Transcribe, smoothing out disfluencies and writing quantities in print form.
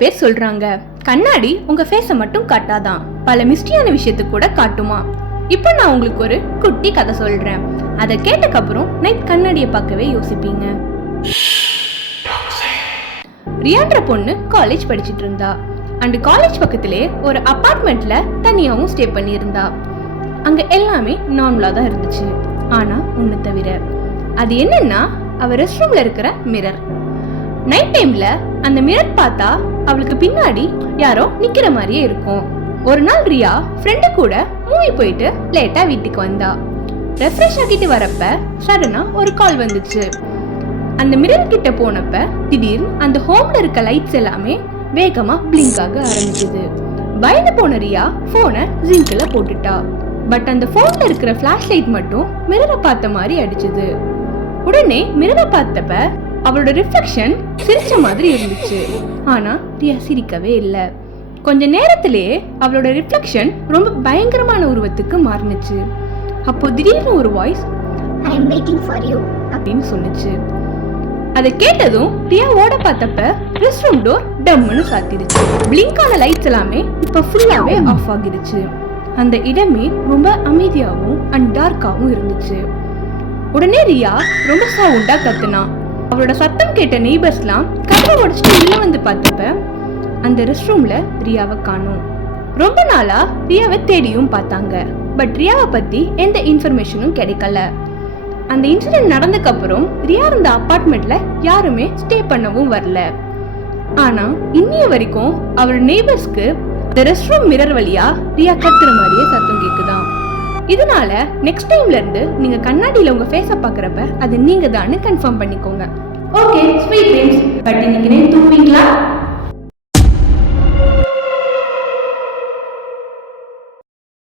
பேர் சொல்றாங்க கண்ணாடி உங்க ஃபேஸை மட்டும் காட்டாதான், பல மிஸ்டியான விஷயத்துக்கு கூட காட்டுமா. இப்போ நான் உங்களுக்கு ஒரு குட்டி கதை சொல்றேன். அதை கேட்டக்கப்புறம் நைட் கண்ணாடியை பார்க்கவே யோசிப்பீங்க. ரியான்ற பொண்ணு காலேஜ் படிச்சுட்டு இருந்தா. அண்ட் காலேஜ் பக்கத்திலே ஒரு அபார்ட்மெண்ட்ல தனியாவும் ஸ்டே பண்ணியிருந்தா. அங்க எல்லாமே நார்மலா தான் இருந்துச்சு. ஆனா ஒண்ணு தவிர, அது என்னன்னா அவ ரெஸ்ட் ரூம்ல இருக்கிற மிரர். நைட் டைம்ல அந்த மிரர் பார்த்தா அவளுக்கு பின்னாடி யாரோ நிக்கிற மாதிரியே இருக்கும். ஒரு நாள் ரியா ஃப்ரெண்டு கூட மூவி போயிட்டு லேட்டா வீட்டுக்கு வந்தா. ரெஃப்ரெஷ் ஆகிட்டு வரப்ப சடனா ஒரு கால் வந்துச்சு. அந்த மிரர் கிட்ட போனப்ப திடீர்னு அந்த ஹோம்ல இருக்க லைட்ஸ் எல்லாமே வேகமா பிளிங்க் ஆக ஆரம்பிச்சது. பயந்து போன ரியா போனை ஜிங்க்ல போட்டுட்டா. பட் அந்த போன்ல இருக்கிற ஃபிளாஷ் லைட் மட்டும் மிரரை பார்த்த மாதிரி அடிச்சது. உடனே மிரரை பார்த்தப்ப அவளோட ரிஃப்ளெக்ஷன் சிரிச்ச மாதிரி இருந்துச்சு. ஆனா ரியா சிரிக்கவே இல்லை. கொஞ்ச நேரத்திலேயே அவளோட ரிஃப்ளெக்ஷன் ரொம்ப பயங்கரமான உருவத்துக்கு மாறினுச்சு. அப்போ திடீர்னு ஒரு voice I am waiting for you அப்படின்னு சொன்னுச்சு. அதை கேட்டதும் ரியா ஓட பார்த்தப்ப ரெஸ்ட் ரூம் டோர் டம்னு சாத்திடுச்சு. பிளிங்கான லைட்ஸ் எல்லாமே இப்ப ஃபுல்லாவே ஆஃப் ஆகிடுச்சு. அந்த இடமே ரொம்ப அமைதியாகவும் அண்ட் டார்க்காகவும் இருந்துச்சு. உடனே ரியா ரொம்ப சவுண்டா கத்துனா. அவளோட சத்தம் கேட்ட நெய்பர்ஸ்லாம் கதவை உடைச்சிட்டு உள்ள வந்து பார்த்தப்ப அந்த ரெஸ்ட் ரூம்ல ரியாவை காணோம். ரொம்ப நாளா ரியாவை தேடியும் பார்த்தாங்க. பட் ரியாவை பத்தி எந்த இன்ஃபர்மேஷனும் கிடைக்கல. அந்த இன்சிடென்ட் நடந்ததுக்கு அப்புறம் ரியா இருந்த அபார்ட்மெண்ட்ல யாருமே ஸ்டே பண்ணவும் வரல. ஆனா இன்னிய வரைக்கும் அவரோட நெய்பர்ஸ்க்கு இந்த ரெஸ்ட் ரூம் மிரர் வழியா ரியா கத்துற மாதிரியே சத்தம் கேக்குதான். இதனால நெக்ஸ்ட் டைம்ல இருந்து நீங்க கண்ணாடியில உங்க ஃபேஸை பாக்குறப்ப அது நீங்க தான் கன்ஃபார்ம் பண்ணிக்கோங்க. Okay sweet dreams. பட் இன்னைக்கு தூங்குவீங்களா?